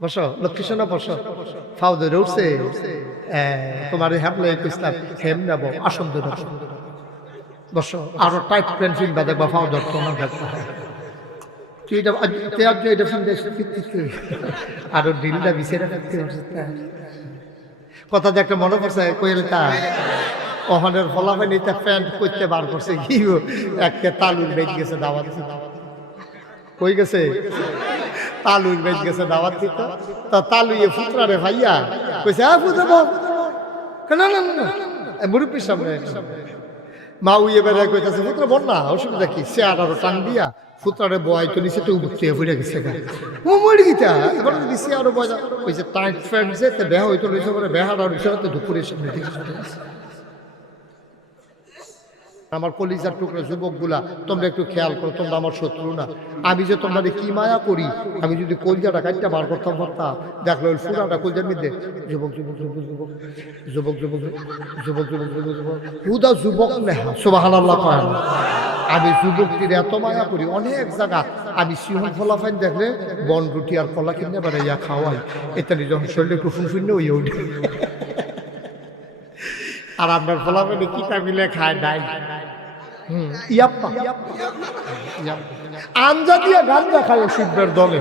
বসো লক্ষ্মী সোনা বসো, ফাও ধরে উঠছে তোমার হ্যামলে ইসলাম হেম নেব আসন ধরে বসো, আরো টাইট পেন্সিল বা দেখবা ফাও ধরতো না দেখবা আরো ডিলটা বিছেরা রাখতে কথা যে একটা মনে পড়ছে কইলে তা ওখানের ফলাফল এটা প্যান্ট করতে বার করছে কি একটা তালুর বেজ গেছে দাওয়াত কই গেছে তালুর বেজ গেছে দাওয়াত দিত তা তালুয়ে ফুতরা রে ভাইয়া কইছে ফুতরা বল কেন না না মুরব্বির সামনে মা উইয়ে বেড়ায় কইতাছে ফুতরা বল না অসুবিধা কি সে আরো টান দিয়া ফুতরারে বয় তো নিচে তো উঠতে ফুটে গেছে ও মরে গিতা এবার দিছি আরো বয় কইছে টাইট ফ্রেন্ড যে তে বেহা হইতো লইছে পরে বেহার আর বিষয় তো দুপুরের সামনে ঠিক আমার কলিজার টুকরা যুবকগুলা তোমরা একটু খেয়াল করো, তোমরা আমার শত্রু না। আমি যে তোমাদের কি মায়া করি, আমি যদি কলজাটা কাটটা বার করতাম পারতাম দেখলো ওই ফুরাটা কলজার মধ্যে যুবক যুবক যুবক যুবক যুবক যুবক যুবক যুবক যুবক যুবক হুদা যুবক নেহা সুবহানাল্লাহ কয় আমি যুবকটির এত মায়া করি অনেক জায়গা আমি সিংহ ফলাফাইন দেখলে বন রুটি আর কলা কিনে বেড়াইয়া খাওয়াই এটা যখন শরীরে একটু ফুনফুন্নে হইয়া উঠে আর আপনার ফলাফাইনে কিতা মিলে খায় ডাই ইয়াপ্পা আঞ্জা দিয়া গাঞ্জা খায় শিববের দলে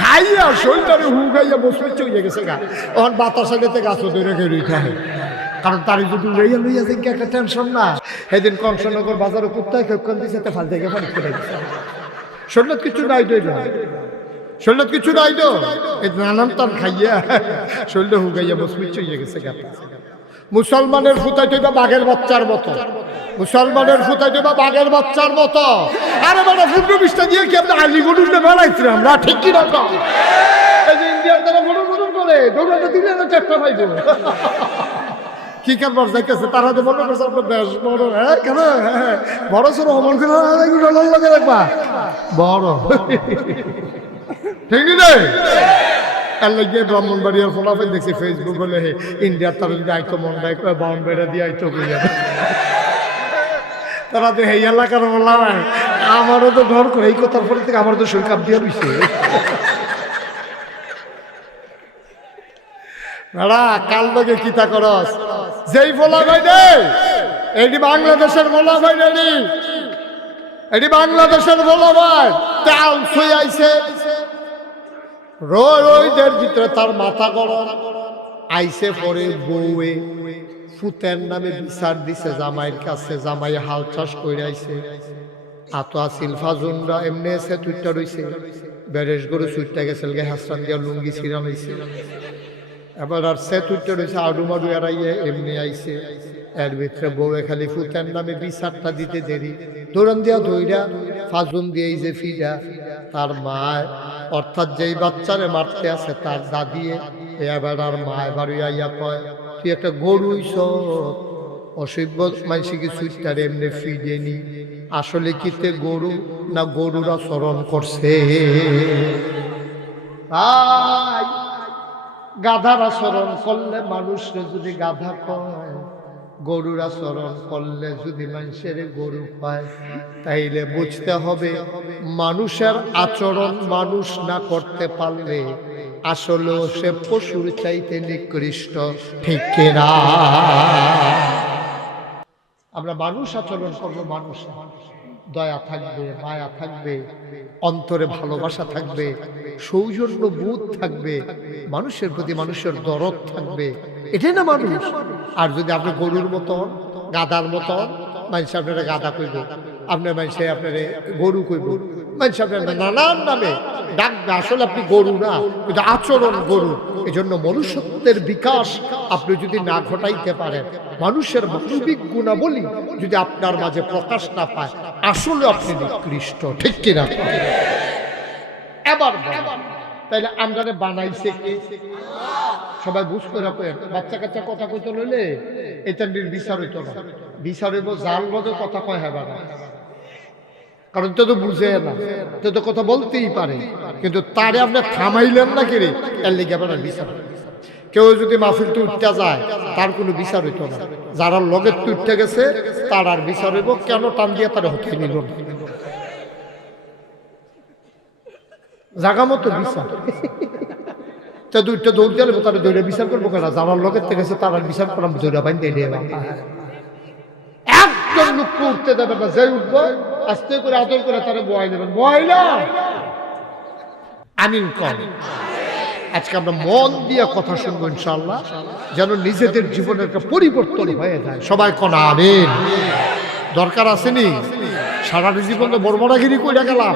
খাইয়া শরীরটারে হু খাইয়া বসে চলে গেছে গা তখন বাতাসা গেতে গাছও ধরে খেয়ে খায় কারণ তার যদি লইয়া লইয়া দেখি একটা টেনশন না সেদিন কংসনগর বাজারে কুত্তায় খেপখান দিয়েছে তা ফাল থেকে ফালি করে গেছে শরীর কিছু নাই দই না শরীর কিছু নাই তো এই নানান টান খাইয়া শরীরটা হু খাইয়া বসে চলে গেছে গা মুসলমানের ফুটাই তো বাঘের বাচ্চার মতো মুসলমানের ফুটাই তো বাঘের বাচ্চার মতো আরে মানে ফুটবো বিশটা দিয়ে কি আপনি আলিগড়ুর বেড়াইছিলাম আমরা ঠিক কি রকম এই যে ইন্ডিয়ার তারা বড় বড় করে দৌড়াতে দিলে না চেষ্টা পাইব কি কারবার যাইতেছে তারা তো মনে করছে আপনার বেশ বড় হ্যাঁ কেন হ্যাঁ বড় সড়ো অমন করে লাগে রাখবা বড় ঠিক নেই আল্লাহ ব্রাহ্মণবাড়িয়ার ফলাফল দেখছি ফেসবুক হলে ইন্ডিয়ার তারা যদি আইতো মন দেয় বাউন বেড়া দিয়ে আইতো তারা তো এই এলাকার বললাম আমারও তো ডর করে এই কথার পরে থেকে আমার তো শরীর কাঁপ দিয়ে রয়েছে কাল লগে কিতা করস যেই ফলা ভাই রে এটি বাংলাদেশের বলা ভাই রে এটি বাংলাদেশের বলা ভাই তেল ছুঁই আইছে রোদের ভিতরে তার মাথা গরম আইসে পরে বউয়ে ফুতের নামে বিচার দিছে জামাইয়ের কাছে জামাই হাল চাষ করে আইছে আতো আসিল ফাজুনরা এমনি এসে তুইটা রইছে বেরেশ গরু সুইটটা গেছিল গে হাসরান দিয়া লুঙ্গি ছিঁড়া লইছে এবার আর সে তুইটা রইছে আডু মাডু এড়াইয়ে এমনি আইছে এর ভিতরে বউয়ে খালি ফুতের নামে বিচারটা দিতে দেরি দৌড়ান দিয়া ধইরা ফাজুন দিয়ে যে ফিরা তার মা অর্থাৎ যেই বাচ্চারে মারতে আছে তার দাদিয়ে এবার আর মা এবার ইয়া কয় তুই একটা গরু অসভ্য মানুষ কি সুইটার এমনি ফিডেনি আসলে কিতে গরু না গরুরা চরণ করছে গাধারা চরণ করলে মানুষরে যদি গাধা কয় গরুর আচরণ করলে যদি মানুষের গরু পায় তাইলে বুঝতে হবে মানুষের আচরণ মানুষ না করতে পারলে আসলে সে পশুর চাইতে নিকৃষ্ট ঠিক কিনা আমরা মানুষ আচরণ করবো মানুষ দয়া থাকবে মায়া থাকবে অন্তরে ভালোবাসা থাকবে সৌজন্য বোধ থাকবে মানুষের প্রতি মানুষের দরদ থাকবে এটাই না মানুষ আর যদি আপনি গরুর মতন গাধার মতন মানুষ আপনারা গাধা কইব আপনার মানুষে আপনারা গরু কইব মানুষ আপনার নানান নামে ডাকবে আসলে আপনি গরু না কিন্তু আচরণ গরু এই জন্য মনুষ্যত্বের বিকাশ আপনি যদি না ঘটাইতে পারেন মানুষের মানবিক গুণাবলী যদি আপনার মাঝে প্রকাশ না পায় আসলে আপনি নিকৃষ্ট ঠিক কিনা এবার তাইলে আমরা বানাইছে কি সবাই বুঝতে রাখেন বাচ্চা কাচ্চা কথা কইতে লইলে এটা বিচার হইতো না বিচার হইব জাল বদে কথা কয় হ্যাঁ না কারণ তো বুঝে না তো কথা বলতেই পারে কিন্তু তারে আপনি থামাইলেন না কি রে এর লেগে আপনার বিচার কেউ যদি মাহফিল তো উঠতে যায় তার কোনো বিচার হইতো না যারা লগের তো উঠতে গেছে তার আর বিচার হইব কেন টান দিয়ে তারা হতে নিল জাগা মতো বিচার তা দুইটা দৌড় দিলে তারা দৌড়ে বিচার করবো কেনা যারার লোকের থেকে তারা বিচার করাম দৌড়া পাইন দিয়ে একজন লোককে উঠতে দেবে না, যে উঠবো আস্তে করে আদর করে তারা বয়াই দেবেন। বয়াইলা আমিন কম। আজকে আমরা মন দিয়ে কথা শুনবো ইনশাআল্লাহ, যেন নিজেদের জীবনের একটা পরিবর্তন হয়ে যায়। সবাই কোন আমিন। দরকার আসেনি সারাটা জীবন তো বর্বরাগিরি কইরা গেলাম,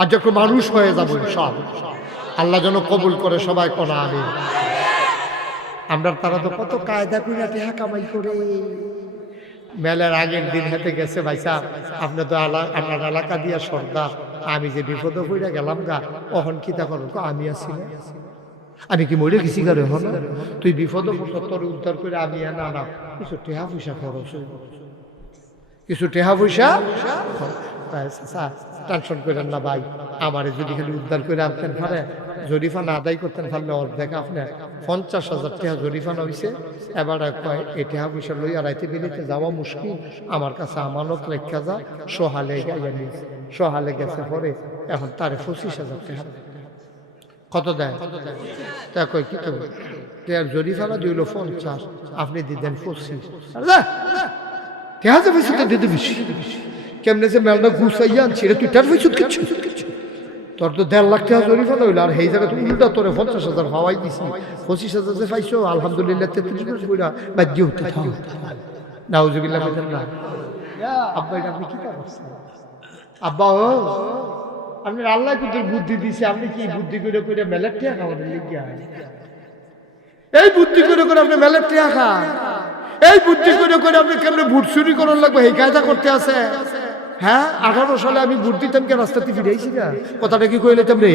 আজ একটু মানুষ হয়ে যাবো ইনশাআল্লাহ। আল্লাহ যেন কবুল করে। সবাই কোন আমিন। আমরা তারা তো কত কায়দা কইরা টাকা কামাই করে মেলার আগের দিন হেঁটে গেছে, ভাই সাহেব আপনি তো আপনার এলাকা দিয়া সর্দার, আমি যে বিপদে পড়ে গেলাম গা, অহন কি তা করো? আমি আছি না, আমি কি মরে গেছি গারে? হন তুই বিপদে তোর উদ্ধার করে আমি না না কিছু টেহা পয়সা খরচ হইব, কিছু টেহা পয়সা। টেনশন করেন না ভাই, আমারে যদি খালি উদ্ধার করে আনতেন পারে, জরিফানা আদায় করতেন পারলে অর্ধেক আপনি 50,000 টাকা জরিফানা হয়েছে। এবার কয় এই টাকা পয়সা লইয়া রাইতে বেরিতে যাওয়া মুশকিল, আমার কাছে আমানত রেখা যা। সোহালে গাইয়া নিয়েছে, সোহালে গেছে পরে এখন তারে 25,000 টাকা। কত দেয়? তা কয় কি করবে? জরিফানা দিল 50, আপনি দিতেন 25। টেহা পয়সা দিতে বেশি কেমনে যে মেলটা গুছাইয়া আনছি রে, তুই টার পয়সা কিচ্ছু তোর তো 1.5 লাখ টাকা জরিফানা হইলো, আর এই জায়গায় তুমি উল্টা তোরে 50,000 হাওয়াই দিছি। 25,000 যে পাইছো আলহামদুলিল্লাহ 33 বইরা বাধ্য হতে থাও। নাউজুবিল্লাহ বলেন না। আব্বা এটা আপনি কি করছেন? আব্বা ও আপনি আল্লাহ কিন্তু বুদ্ধি দিছে, আপনি কি বুদ্ধি করে করে মেলার টাকা খাওয়ার লিখিয়া? এই বুদ্ধি করে করে আপনি মেলার টাকা খান, এই বুদ্ধি করে করে আপনি কেমনে ভোট চুরি করার লাগবে এই কায়দা করতে আছে? হ্যাঁ 18 সালে আমি ভোট দিতাম কে রাস্তাতে ফিরেছি না, কথাটা কি কইলে তোমরে?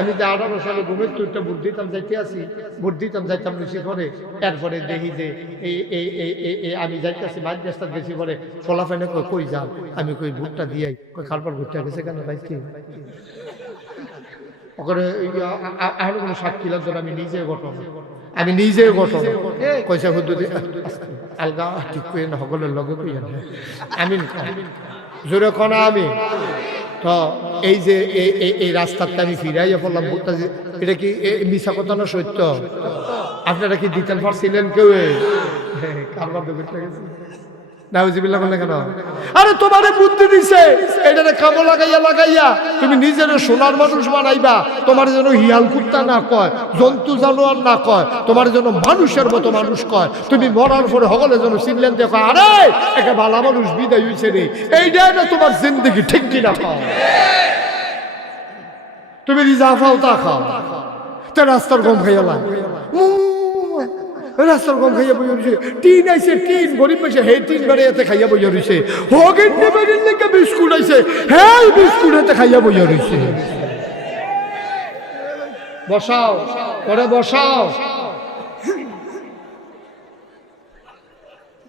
আমি যে 18 সালে ঘুমের তুইটা ভোট দিতাম যাইতে আসি, ভোট দিতাম যাইতাম বেশি করে। এরপরে দেখি যে এই আমি যাইতেছি মাঝ রাস্তা বেশি করে ফলাফাইনে কই যাও, আমি কই ভোটটা দিয়াই, কই খালপার ভোটটা গেছে কেন ভাই কি ওখানে আর কোনো সাক্ষী লাগতো না। আমি নিজে ঘটনা, আমি নিজে ঘটনা কইসা হুদ্দুদি আলগা ঠিক করে না সকলের লগে কই আমিন জোরে কনা আমি। তো এই যে এই রাস্তাতে আমি ফিরাইয়া পড়লাম, ভোটটা এটা কি মিছা কথা না সত্য? আপনারা কি দিতেন পারছিলেন কেউ? কারবার ভোটটা গেছে নাউজুবিল্লাহ বলে কেন? আরে তোমারে বুদ্ধি দিছে, এটারে কামো লাগাইয়া লাগাইয়া তুমি নিজের সোনার মানুষ বানাইবা। তোমার যেন হিয়াল কুত্তা না কয়, জন্তু জানোয়ার না কয়, তোমার যেন মানুষের মতো মানুষ কয়। তুমি মরার পরে সকলে যেন চিনলেন দেখো, আরে একটা ভালো মানুষ বিদায় হয়েছে রে। এইটাই না তোমার জিন্দগি, ঠিক কিনা? খাও তুমি রিজা খাও তা খাও, তা রাস্তার গম খাইয়া রাস্তার গম খাইয়া বইয়া রয়েছে। টিন আইছে, টিন গরিব পয়সা হে টিন বেড়াইতে খাইয়া বইয়া রয়েছে। হগেন বাড়ির লেগে বিস্কুট আইছে, হ্যাঁ বিস্কুট হাতে খাইয়া বইয়া রয়েছে। বসাও ওরে বসাও।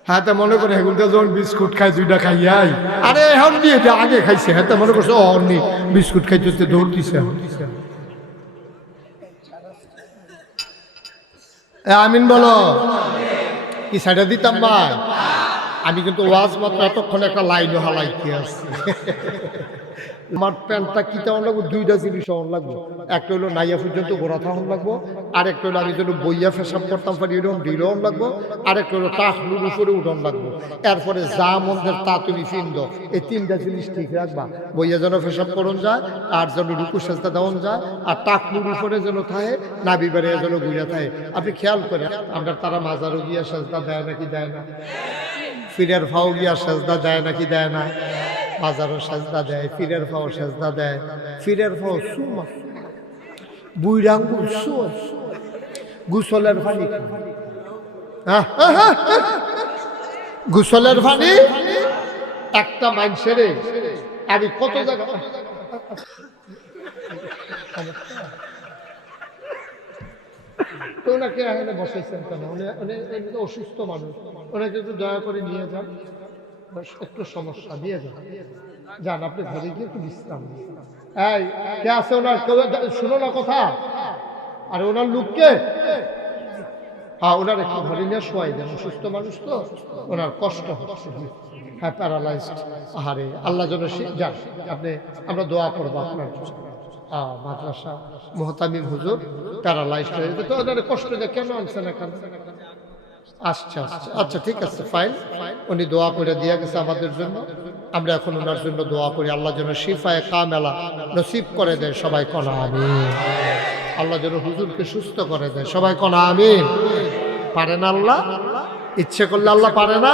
হ্যাঁ তা মনে করে এগুলো যখন বিস্কুট খাই দুইটা খাইয়াই, আরে এখন নিয়ে আগে খাইছে। হ্যাঁ তা মনে করছে অনি বিস্কুট খাইতে দৌড় দিছে। আমিন বলো। কি সাইডা দিতাম ভাই? আমি কিন্তু ওয়াজ মাত্র এতক্ষণ একটা লাইনও হালাইতে আসছি। আমার প্যান্টটা কি তেমন লাগবো? দুইটা জিনিস অন লাগবো। একটা হলো নাইয়া পর্যন্ত গোড়া থাকুন লাগবো, আর একটা হলো আমি যেন বইয়া ফেসাব করতাম পারি এরকম ঢিলন লাগবো, আর একটা হলো টাকলুর উপরে উঠন লাগবো। এরপরে যা মন্দের তা তুমি ফিন্দ, এই 3টা জিনিস ঠিক রাখবা। বইয়া যেন ফেসাব করন যায়, আর যেন রুকু সেজদা দেওয়ান যায়, আর টাকলুর উপরে যেন থাকে, নাবি বাড়ি যেন ঘুরে থাকে। আপনি খেয়াল করেন আমরা তারা মাজারও গিয়া সেজদা দেয় নাকি দেয় না? ফিরের ফাও গিয়া সেজদা দেয় নাকি দেয় না? বাজারও সাজদা দেয়, ফিরের ফাও সাজদা দেয়। ফিরের ফাও সুমা বুইরাঙ্গুল সুর গুসলের পানি, গুসলের পানি একটা মানুষের আমি কত জায়গা ওনাকে এখানে বসাইছেন কেন? উনি অসুস্থ মানুষ, ওনাকে একটু দয়া করে নিয়ে যান, একটু সমস্যা দিয়ে যান, আপনি ঘরে গিয়ে একটু বিশ্রাম নিন। এই কে আছে ওনার? শুনো না কথা। আর ওনার লোককে হ্যাঁ ওনার একটু ঘরে নিয়ে শোয়াই দেন, অসুস্থ মানুষ তো ওনার কষ্ট হচ্ছে। হ্যাঁ প্যারালাইজড। আহারে আল্লাহ যেন যান আপনি, আমরা দোয়া করবো আপনার মাদ্রাসা মোহতামিম হুজুর প্যারালাইজড হয়ে যেত, ওদের কষ্ট দিয়ে কেন আনছেন এখানে? আচ্ছা আচ্ছা আচ্ছা ঠিক আছে ফাইন, উনি দোয়া করে দিয়ে গেছে আমাদের জন্য, আমরা এখন ওনার জন্য দোয়া করি আল্লাহ যেন শিফায়ে কামেলা নসিব করে দেয়, সবাই কোন আমিন। আল্লাহ যেন হুজুরকে সুস্থ করে দেয়, সবাই কোন আমিন। পারেন আল্লাহ, ইচ্ছে করলে আল্লাহ পারে না,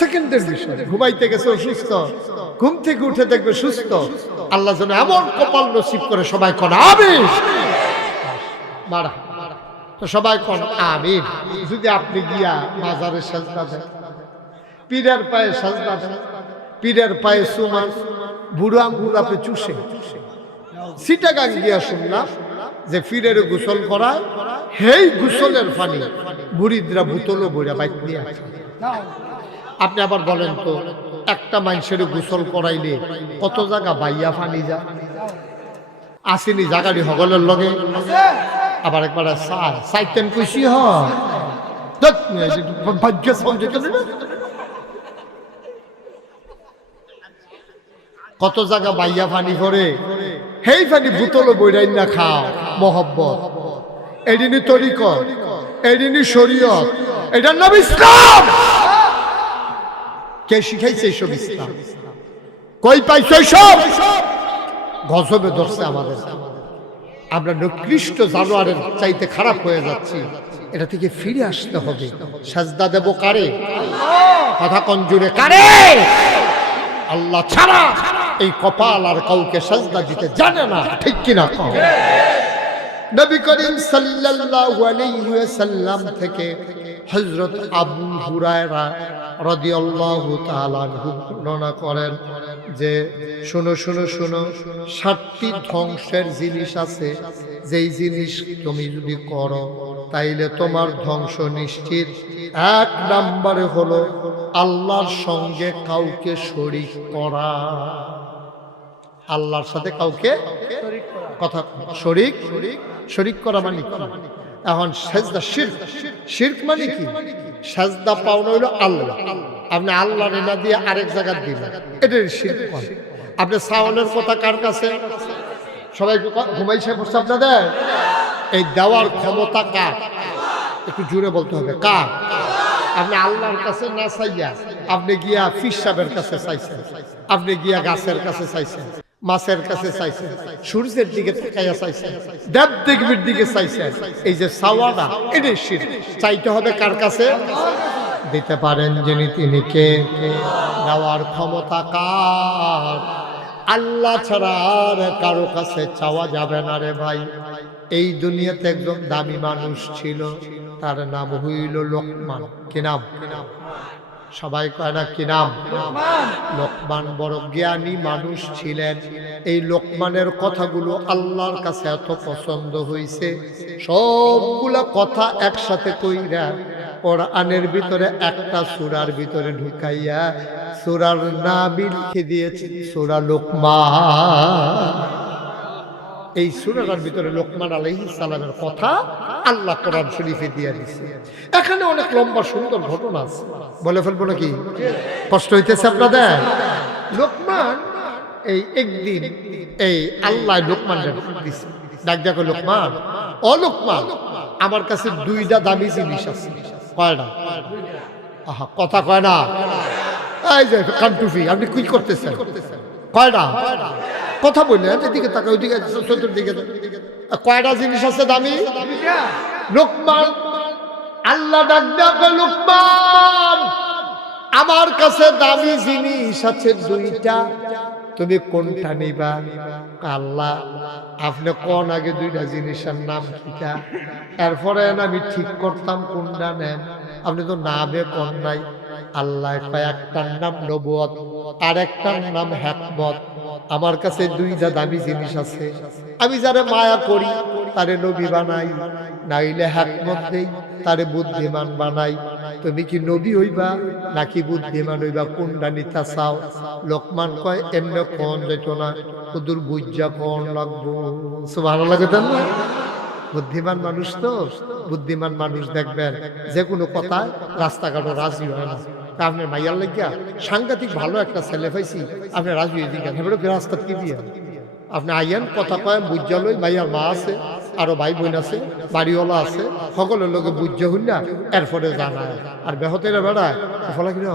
সেকেন্ডের বিষয়। ঘুমাইতে গেছে অসুস্থ, ঘুম থেকে উঠে দেখবে সুস্থ, আল্লাহ যেন এমন কপাল নসিব করে, সবাই কোন আমিন। মারা তো সবাই কোন আমিন। যদি আপনি গিয়া মাজারে সাজদা দেন, পীরের পায়ে সাজদা দেন, পীরের পায়ে চুমা, বুড়ো আঙ্গুল আপনি চুষে, সিটাগাং গিয়া শুনলাম যে পীরের গোসল করায়, হেই গোসলের পানি মুরিদরা বোতলও বইরা বাইক নিয়ে আসে। আপনি আবার বলেন তো, একটা মানুষের গোসল করাইলে কত জায়গা বাইয়া পানি যা আসেনি, জাগাড়ি হগলের লগে আবার একবার সাইতেন খুশি হয় ভাগ্য সমঝে না, কত জায়গা বাইয়া পানি করে, হেই পানি বোতলও বইরাই না খাও মহব্বত। এদিনই তরিকত, এদিনই শরীয়ত, এটার নাম ইসলাম। কে শিখাইছে এইসব ইসলাম? কই পাইছে এইসব? গজবে ধরছে আমাদের। আমরা নিকৃষ্ট জানোয়ারের চাইতে খারাপ হয়ে যাচ্ছি, এটা থেকে ফিরে আসতে হবে। সাজদা দেব কারে? কথা কোন জুড়ে কারে? আল্লাহ ছাড়া এই কপাল আর কাউকে সাজদা দিতে জানে না, ঠিক কিনা? নবী করিম সাল্লাল্লাহু আলাইহি ওয়াসাল্লাম থেকে হযরত আবু হুরায়রা রাদিয়াল্লাহু তাআলা বর্ণনা করেন যে শোনো শোনো শোনো, 7টি ধ্বংসের জিনিস আছে, যেই জিনিস তুমি যদি করো তাইলে তোমার ধ্বংস নিশ্চিত। 1 নম্বরে হলো আল্লাহর সঙ্গে কাউকে শরীক করা। আল্লাহর সাথে কাউকে কথা শরীক করা মানে কি? এখন সাজদা শিরক, শিরক মানে কি? সাজদা পাওনা হইলো আল্লাহ, আপনি আল্লাহ না দিয়ে আরেক জায়গা দিলেন, এটা শিরক করে। আপনি সাওনের কথা কার কাছে? সবাই ঘুমাইছে বসছে আপনাদের, এই দেওয়ার ক্ষমতা কার? একটু জুড়ে বলতে হবে কার? আপনি আল্লাহর কাছে না চাইয়া আপনি গিয়া ফিস সাহেবের কাছে চাইছেন, আপনি গিয়া গাছের কাছে চাইছেন, মাছের কাছে চাইছেন, সূর্যের দিকে তাকাইয়া চাইছেন, দেব দেবীর দিকে চাইছেন। এই যে চাওয়াটা, এটাই শিরক। চাইতে হবে কার কাছে? দিতে পারেন যিনি, তিনি কে? দেওয়ার ক্ষমতা কার? আল্লাহ ছাড়া আর কারো কাছে চাওয়া যাবে না রে ভাই। এই দুনিয়াতে একজন দামি মানুষ ছিল, তার নাম হইল লোকমান। কি নাম? সবাই কয় না কি নাম? লোকমান বড় জ্ঞানী মানুষ ছিলেন। এই লোকমানের কথাগুলো আল্লাহর কাছে এত পছন্দ হইছে, সবগুলা কথা একসাথে কইরা কোরআনের ভিতরে একটা সূরার ভিতরে ঢুকাইয়া সূরার নামই লিখে দিয়েছে, সূরা লোকমান। এই সূরার ভিতরে লোকমান আলাইহিস সালামের কথা আল্লাহ কোরআন শরীফে দিয়ে দিয়েছে। এখানে অনেক লম্বা সুন্দর ঘটনা আছে, বলে ফেলবো নাকি? কষ্ট হইতেছে আপনাদের? লোকমান এই একদিন এই আল্লাহ লোকমান দিছে, ডাক দেখো লোকমান, ও লোকমান, আমার কাছে 2টা দামি জিনিস আছে। কয়টা? আহা কথা কয় না, এই যে কানটুফি, আপনি কি করতেছেন? কয়টা? কথা বললে এদিকে তাকা, ওইদিকে চতুর্দিকে। কয়টা জিনিস আছে দামি? লোকমান আল্লাহ ডাক দেখো, লোকমান আমার কাছে দামি জিনিস আছে 2টা, তুমি কোনটা নিবা? আল্লাহ আপনি কোন আগে 2টা জিনিসের নাম কিটা, এরপরে আমি ঠিক করতাম কোনটা নেন। আপনি তো নামে কোন নাই। আল্লাহ কয়েকটার নাম নবুয়ত, আর একটার নাম হিকমত। আমার কাছে 2টা দামি জিনিস আছে, আমি যারা মায়া করি তারে নবী বানাই, নাইলে হিকমত দেই তারে বুদ্ধিমান বানাই। তুমি কি নবী হইবা নাকি বুদ্ধিমান হইবা, কোনটা নিতে চাও? লোকমান কয় এমনি কোন যেত না, হুজুর বুঝা কোন লাগবো। সুবহানাল্লাহ কইতেন না? বুদ্ধিমান মানুষ তো, বুদ্ধিমান মানুষ দেখবেন যে কোনো কথায় রাস্তাঘাটে রাজি হয় না, আপনার মাইয়ার লাগিয়া সাংঘাতিক ভালো একটা ছেলে পাইছি, আপনি রাজু এদিকে রাস্তা কি দিয়ে আপনি আইয়েন, কথা কয়েন বুঝা লই, মাইয়ার মা আছে, আরো ভাই বোন আছে, বাড়িওয়ালা আছে, সকলের লোকে বুঝা হইন না, এরপরে জানায়। আর বেহতের বেড়ায় ফলা কিনা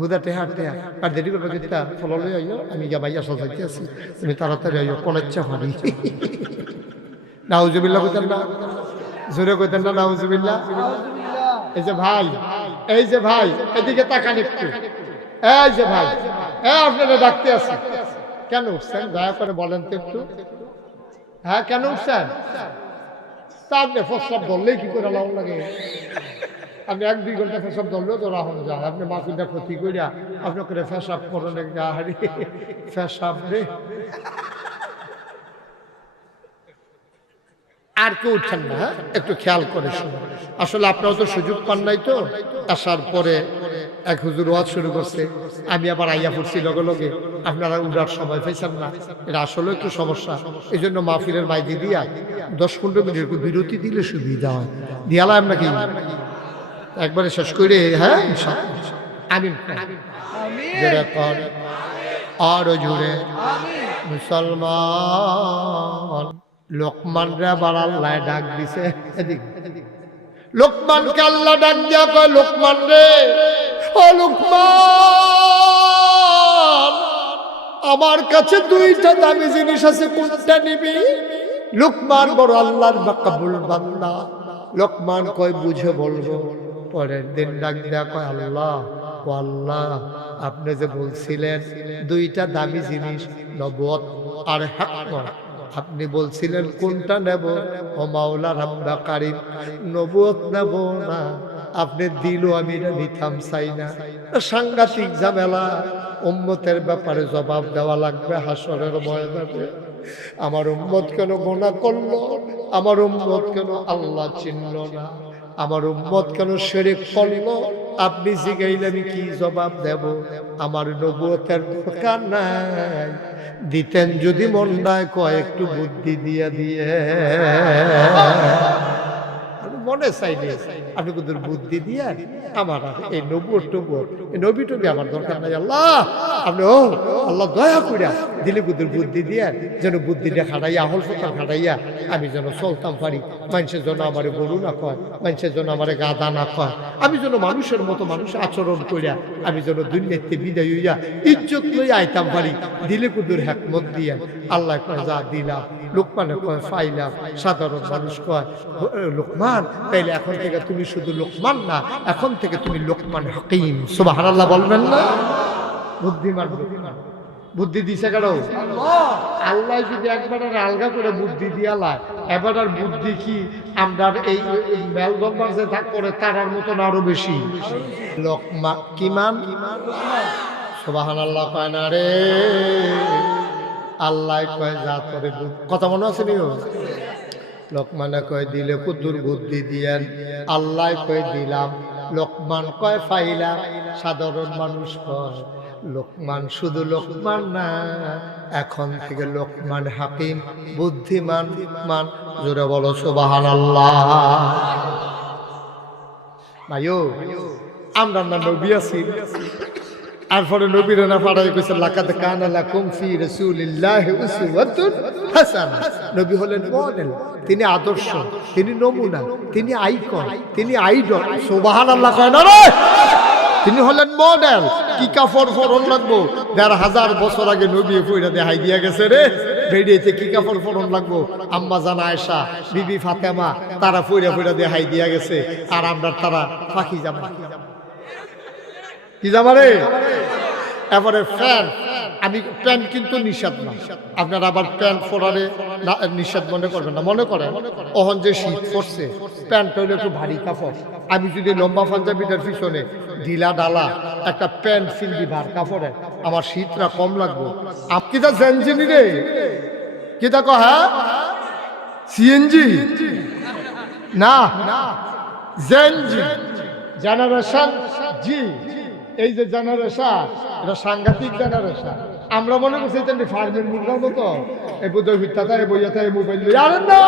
হুদা টেহার টেহা আর দেরি করবে কিতা ফলো লই আইও, আমি গিয়া মাইয়া সাজাইতে আছি, তুমি তাড়াতাড়ি আইও, কোন ইচ্ছা হরি। নাউজুবিল্লাহ কইতেন না, জোরে কইতেন না নাউজুবিল্লাহ। এই যে ভাই, এই যে ভাই, এদিকে তাকান একটু, এই যে ভাই, আপনারা ডাকতে আছি, কেন উঠছেন দয়া করে বলেন তো একটু। হ্যাঁ কেন উঠছেন? তা আপনি প্রস্রাব ধরলেই কি করে লাভ লাগে? আপনি 1-2 ঘন্টা পেশাব ধরলেও তো রাহন যায়, আপনি মাফিলটা ক্ষতি করিয়া আপনার করে পেশাব করেন, পেশাব রে। আর কেউ উঠছেন না, হ্যাঁ একটু খেয়াল করে শুনুন। আসলে আপনারা তো সুযোগ পান নাই, তো আসার পরে এক হুজুর ওয়াজ শুরু করছে, আমি আবার আইয়া পড়ছি লগে লগে, আপনারা উঠার সময় পেয়েছেন না, এটা আসলে একটু সমস্যা। এই জন্য মাহফিলের মাইদি দিয়া 10-15 মিনিট বিরতি দিলে সুবিধা হয়, দিয়ালাম নাকি একবারে শেষ করে। হ্যাঁ আমিন আরো জুড়ে মুসলমান লোকমানরা আবার আল্লাহ ডাক দিছে, লোকমানকে আল্লাহ ডাক দিয়া কয়, লোকমান রে, ও লোকমান, আমার কাছে 2টা দামি জিনিস আছে, কোনটা নিবি? লোকমান বড় আল্লাহর মাকবুল বান্দা, লোকমান কয় বুঝে বলবো। পরের দিন ডাক দিয়া কয়, আল্লাহ ও আল্লাহ, আপনি যে বলছিলেন 2টা দামি জিনিস, নবুয়ত আর হিকমত, আপনি বলছিলেন কোনটা নেব? ও মাওলা রাব্বা কারীম, নবুয়ত নেব না, আপনি দিল আমি এটা নিতাম চাই না। সাংঘাতিক ঝামেলা, উম্মতের ব্যাপারে জবাব দেওয়া লাগবে হাসরের ময়দানে। আমার উম্মত কেন গুনাহ করলো? আমার উম্মত কেন আল্লাহ চিনল না? আমার উম্মত কেন শিরক করলো? আপনি জিগাইলে আমি কি জবাব দেব? আমার নবুয়তের দরকার নাই, দিতেন যদি মনটায় কয় একটু বুদ্ধি দিয়ে দিয়ে, মনে চাইলে আপনি কিন্তু বুদ্ধি দিয়ে আমার এই নবুয়ত এই নবী টবি আমার দরকার নাই। আল্লাহ আপনি ও আল্লাহ দয়া করিয়া দিলে কুদুর বুদ্ধি দিয়ে যেন বুদ্ধিটা খাটাইয়া আহল ফকার খাটাইয়া আমি যেন চলতাম পারি, মানুষের জন্য আমার গরু না কয়, মানুষের জন্য আমার গাদা না কয়, আমি যেন মানুষের মতো মানুষ আচরণ করিয়া আমি যেন দুনিয়াতে বিদায় হইয়া ইজ্জত লইয়া আইতাম পারি, দিলে কুদুর হিকমত দিয়া। আল্লাহ কয় যা দিলাম, লোকমানে কয় পাইলাম, সাধারণ মানুষ কয় লোকমান, তাইলে এখন থেকে তুমি শুধু লোকমান না, এখন থেকে তুমি লোকমান হাকিম। সুবহানাল্লাহ বলবেন না? বুদ্ধিমান, বুদ্ধি দিছে কারো আল্লাহ। যদি একবার আলগা করে বুদ্ধি দিয়ালায়, এবার আর বুদ্ধি কি আমরা এই মেলদম্বার যে করে তারার মতন আরো বেশি। লোকমা কিমান সুবহানাল্লাহ কয় না রে, আল্লাহ কয় যা তোরে কথা মনে আছে নিও। লোকমানে কয় দিলে কুদুর বুদ্ধি দিয়েন, আল্লাহ কয় দিলাম, লোকমান কয় পাইলাম, সাধারণ মানুষ কয় লোকমান শুধু লোকমান না, এখন থেকে লোকমান হাকিম, বুদ্ধিমান মান। জোরে বলো সুবহানাল্লাহ। ভাইও আমরা না নবী আছি, এরপরে নবীর না পাড়ায় কইছে লাকাদ কানা লাকুম ফি রাসূলিল্লাহি উসওয়াতুন হাসানাহ। নবী হলেন মডেল, তিনি আদর্শ, তিনি নমুনা, তিনি আইকন, তিনি আইডল। সুবহানাল্লাহ কয় না রে? তিনি হলেন মডেল। কি কাপড় পরন লাগবো? ১৫০০ বছর আগে নবী পয়রা দেখাই দিয়া গেছে রে। বেরিয়েছে কি কাপড় পরন লাগবো? আম্মা জান আয়েশা, বিবি ফাতেমা, তারা পয়রা দেখাই দিয়া গেছে। আর আমরা তারা পাখি জামা, কি জামা রে? এবারে প্যান্ট, আমি প্যান্ট কিন্তু নিষেধ না, আপনারা আবার প্যান্ট পরারে নিষেধ মনে করবেন না। মনে করেন ওহন যে শীত পড়ছে, প্যান্ট হইলে একটু ভারী কাপড়, আমি যদি লম্বা পাঞ্জাবিটার পিছনে ঢিলা ডালা একটা প্যান্ট ফিলদি ভার কাপড়ে, আমার শীতটা কম লাগবো। আপনি তা জেনজিনি রে, কি তা কহ? হ্যাঁ সিএনজি না, জেনজি জেনারেশন জি। এই যে জেনারেশন, এটা সাংঘাতিক জেনারেশন। আমরা মনে করছি ফার্মের মুরগার মতো এই বোধ হইতা এই বইয়াতে মোবাইল। আরে না,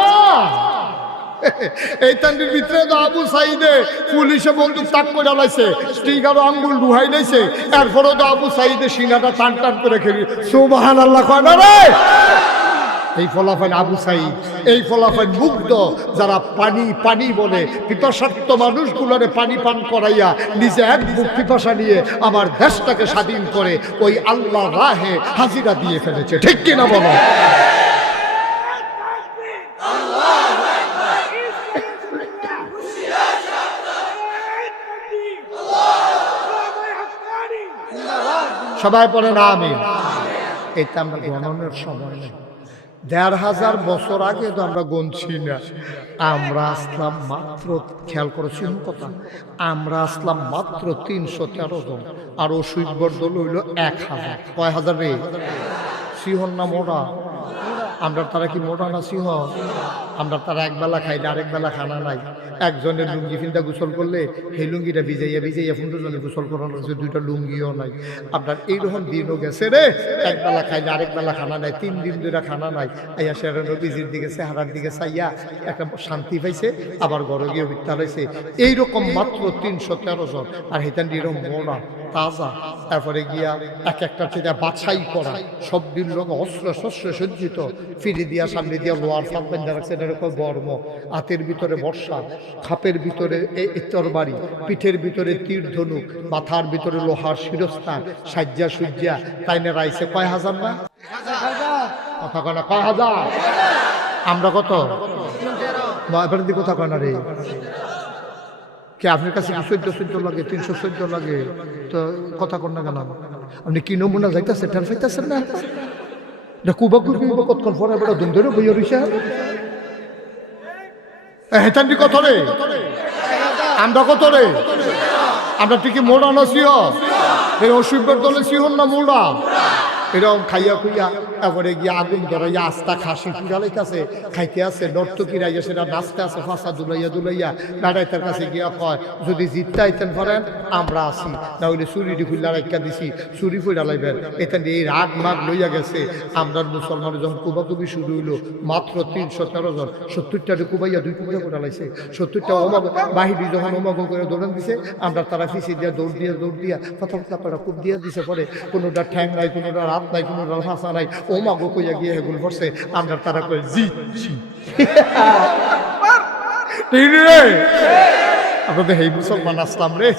এই তান্ডির ভিতরে তো আবু সাইদে পুলিশে বন্দুক তাক করে লাইছে, স্টিকারও আঙ্গুল ডুহাই লাইছে, এরপরেও তো আবু সাইদে সিনাটা টান টান করে খেলি সুবহানাল্লাহ কয় না রে। এই ফলাফল আবু সাইদ, এই ফলাফল মুগ্ধ যারা পানি পানি বলে পিপাসার্থ মানুষগুলোরে পানি পান করাইয়া নিজে এক বুক পিপাসা নিয়ে আমার দেশটাকে স্বাধীন করে ওই আল্লাহ রাহে হাজিরা দিয়ে ফেলেছে, ঠিক কিনা বলো? সবাই পড়ে না আমিন। এটা আমরা গণনের সময় নেই, ১,৫০০ বছর আগে তো আমরা গণছি না। আমরা আসলাম মাত্র, খেয়াল করেছেন কথা, আমরা আসলাম মাত্র ৩১৩ জন, আর অসুইবর দল হইল ১,০০০। কয় হাজার রে? সিহন না মোড়া? আমরা তারা কি মোটা না সিংহ? আমরা তারা একবেলা খাই না, আরেক বেলা খানা নাই। একজনের লুঙ্গি ফিনটা গোসল করলে সেই লুঙ্গিটা ভিজাইয়া ভিজাইয়া ১৫ জনে গোসল করানো হচ্ছে, 2টা লুঙ্গিও নাই। আপনার এইরকম দিনও গেছে রে, একবেলা খাই না, আরেক বেলা খানা নাই, 3 দিন ধরে খানা নাই। আইয়া সেরা নবীজির দিকে চেহারার দিকে চাইয়া একটা শান্তি পাইছে, আবার ঘরে গিয়ে হত্যা হয়েছে। এইরকম মাত্র ৩১৩ জন, আর হেতান এরকম মোড়া তাজা, তারপরে গিয়া এক একটা চেয়ে বাছাই করা, সব দিন লোক অস্ত্র শস্ত্র সজ্জিত, ফিরে দিয়া সামনে দিয়া লোয়ার ফাঁক বেঁধে রাখছে, এটা রকম বর্ম, হাতের ভিতরে বর্ষা, খাপের ভিতরে এই তরবারি, পিঠের ভিতরে তীর ধনুক, মাথার ভিতরে লোহার শিরস্থান, সাজ্জা সুজ্জা, তাইনে রাইছে। কয় হাজার না? কথা কয় না, কয় হাজার? আমরা কত? এবার দি কথা কয় না রে। কে আপনার কাছে ১৪ লাগে, ৩১৪ লাগে? তো কথা কন না কেন? আপনি কি নমুনা যাইতেছে, টের পাইতেছেন না? কুবা কুবি কতক্ষণ পরে এবার দুম ধরে বইয়া রইছে। হেতান্ডি কত রে? আমরা কত রে? আমরা ঠিকই মোড়া না সিহ? এই অসুবিধার দলে সিহন না মোড়া? এরকম খাইয়া খুইয়া তারপরে গিয়ে আগুন ধরাইয়া আস্তা খাসি পুরালাইতেছে, খাইতে আছে, নর্তকীরা ইয়ে সেটা নাচতে আছে, ফাঁসা দুলাইয়া দুলাইয়া দাঁড়াই তার কাছে গিয়া কয়, যদি জিততে আইতেন পারেন আমরা আসি, না হইলে চুরিটি খুললা রাখা দিছি, চুরি ফুড়া লাইবেন। এখান এই রাগ মাগ লইয়া গেছে। আমরা মুসলমানের যখন কুবাকুবি শুরু হইলো, মাত্র ৩১৩ জন, ৭০টা কুবাইয়া 2 টুকরা করে লাইছে। ৭০টা ওমাগ বাহিনী যখন ওমাগ করে দৌড়ান দিছে, আমরা তারা পিছিয়ে দিয়া দৌড় দিয়া প্রথম কাপড়া কূপ দিয়া দিছে। পরে কোনোটা ঠ্যাং নাই, কোনোটা রাত নাই, কোনোটা ফাঁসা নাই, ওমা গো কইয়া গিয়ে হেগুল পড়ছে। আমরা তারা কই জিতছি। আমরা তো হেই মুসলমান আসলাম রে,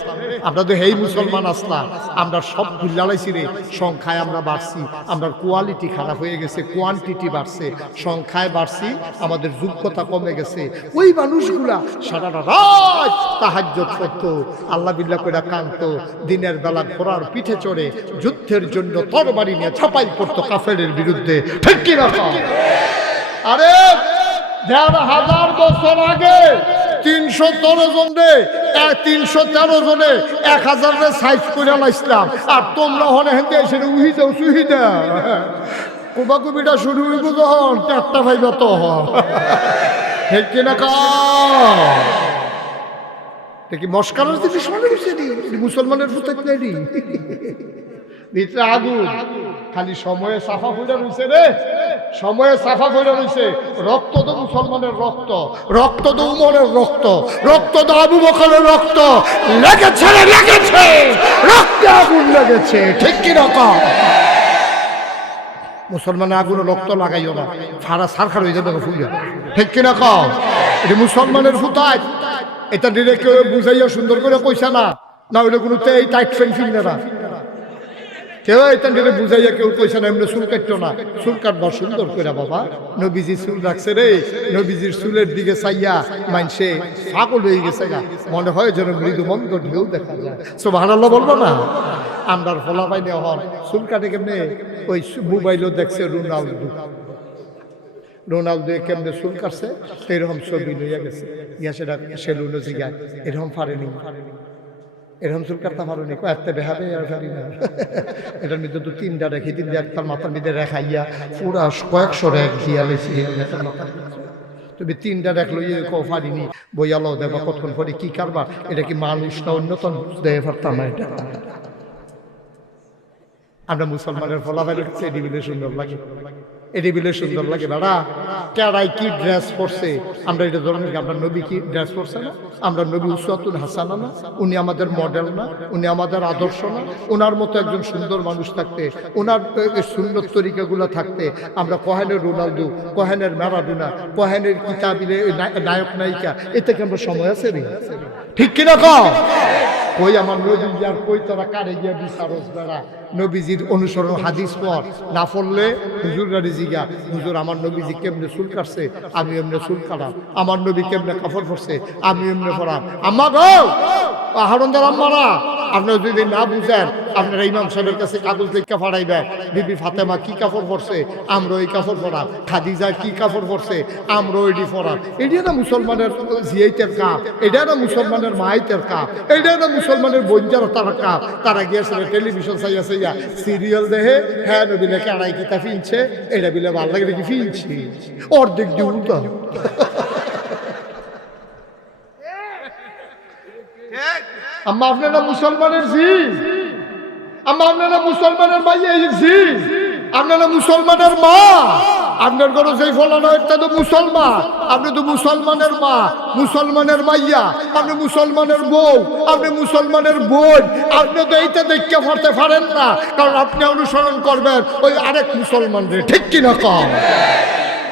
আমরা তো হেই মুসলমান আসলাম। আমরা সব ভুলালাইছি রে, সংখ্যায় আমরা বাড়ছি, আমরা কোয়ালিটি খারাপ হয়ে গেছে, কোয়ান্টিটি বাড়ছে, সংখ্যায় বাড়ছি, আমাদের যোগ্যতা কমে গেছে। ওই মানুষগুলা সারাটা রাত তাহাজ্জুদ করতো, আল্লাহ বিল্লাহ কইরা কাঁদতো, দিনের বেলা ঘোড়ার পিঠে চড়ে যুদ্ধের জন্য তরবারি নিয়ে ছাপাই করতো কাফেরের বিরুদ্ধে, ঠিক কি না? আরে ১,৫০০ বছর আগে ৩১৩ জনে ১,০০০ রে সাইজ করে লাইছিলাম, আর তোমরা হনে হেঁটে এসে উহি যাও সুহি দাও। কুবাকুবিটা শুরু হইব যখন 4টা ভাইব তো ঠিক কিনা? কি মস্কারের জিনিস মনে হচ্ছে মুসলমানের ফুটাইতে নেই ভিতরে আগুন, খালি সময়ে সাফা ফুটা রয়েছে রে, সময়ে সাফা ফুটা রয়েছে। রক্ত তো মুসলমানের রক্ত, রক্ত তো উমরের রক্ত, রক্ত তো আবু বকরের রক্ত, লেগেছে রে লেগেছে, রক্তে আগুন লেগেছে, ঠিক কি রকম? মুসলমানের আগুনে রক্ত লাগাইও না, ফাড়া সারখার হয়ে যাবে ফুইয়া, ঠিক কিনা কও? এটা মুসলমানের ফুটায়, এটা ডিরেক্ট কেউ বুঝাইয়া সুন্দর করে কইসা না, না হইলে কোনো এই টাইট ফ্যান ফিনবে না, কেউ এটা ডিরে বুঝাইয়া কেউ কইসা না, এমনি চুল কাটতো না, চুল কাটবা সুন্দর করে বাবা। নবীজি চুল রাখছে রে, নবীজির চুলের দিকে চাইয়া মানসে পাগল হয়ে গেছে গা, মনে হয় যেন মৃদু মন্দ ঢেউ দেখা যায়। সুবহানাল্লাহ বলবো না? আমরার ফলা পাইনি হন চুল কাটে কেমনে, ওই মোবাইলও দেখছে রোনালদো কেমনে চুল কাটছে, এরকম ছবি লইয়া গেছে, ইয়া সেটা সেলুনে জিগায় এরকম পারেনি, এরকম চুল কাটতে পারোনি, কয়েকটা বেহাবে আর পারি না। এটার মধ্যে তো 3টা রেখে 3টা একটার মাথার মধ্যে রেখাইয়া পুরা কয়েকশো রেখ দিয়া লেছি, তুমি 3টা রেখ লইয়া কেউ পারিনি, বইয়ালো দেখবা কতক্ষণ পরে কি কারবার, এটা কি মানুষ না অন্যতম দেয় পারতাম না। এটা আমরা মুসলমানের ফলাফল এটি বিলে সুন্দর লাগে, এটি বিলে সুন্দর লাগে দাদা। কেড়াই কি ড্রেস পরছে, আমরা এটা ধরনের আমরা নবী কি ড্রেস পরছে না, আমরা নবী উসওয়াতুল হাসানা না, উনি আমাদের মডেল না, উনি আমাদের আদর্শ না, ওনার মতো একজন সুন্দর মানুষ থাকতে, ওনার সুন্দর তরিকাগুলো থাকতে আমরা কোহেনের রোনালদো, কোহেনের ম্যারাডোনা, কোহেনের কিতাবিলে নায়ক নায়িকা এ থেকে আমরা সময় আছে রে? ঠিক কিনা কও? কই আমার নবী আর কই তোরা কারে গিয়া বিচারস বেড়া? নবীজির অনুসরণ হাদিস পর না পড়লে হুজুর গাড়ি জিগা, হুজুর আমার নবীজি কেমনে চুল কাটছে আমি এমনি চুল কাটাম, আমার নবী কেমনে কাপড় পরছে আমি এমনি পরাম। আম্মা গো হারন্দার আম্মারা, আপনারা যদি না বুঝেন আপনারা ইমাম সাহেবের কাছে কাগজ লেখা ফাড়াইবেন, বিবি ফাতেমা কি কাপড় পরছে আমরা ওই কাপড় পরাম, খাদিজা কি কাপড় পরছে আমরা ওইটি পরাম। এটা না মুসলমানের জিয়াইতের কাপ, এটা না মুসলমানের মাইতের কাপ, এটা না মুসলমানের বঞ্জার তারা কাপ। তারা গিয়েছিল টেলিভিশন চাইয়া চাইয়া সিরিয়াল দেখে, হ্যাঁ নবী লেখা আড়াই কিতা ফিনছে, এটা বিলে ভাল লাগে নাকি ফিনছি অর্ধেক দিয়ে উল্টা। আম্মা আপনারা মুসলমানের জি, আম্মা আপনারা মুসলমানের মাইয়া জি, আপনারা মুসলমানের মা, আপনার ঘরে যেই ফলানো একটা তো মুসলমান, আপনি তো মুসলমানের মা, মুসলমানের মাইয়া, আপনি মুসলমানের বউ, আপনি মুসলমানের বোন, আপনি তো এইটা দেখতে পারতে পারেন না, কারণ আপনি অনুসরণ করবেন ওই আরেক মুসলমানদের। ঠিক কিনা কম?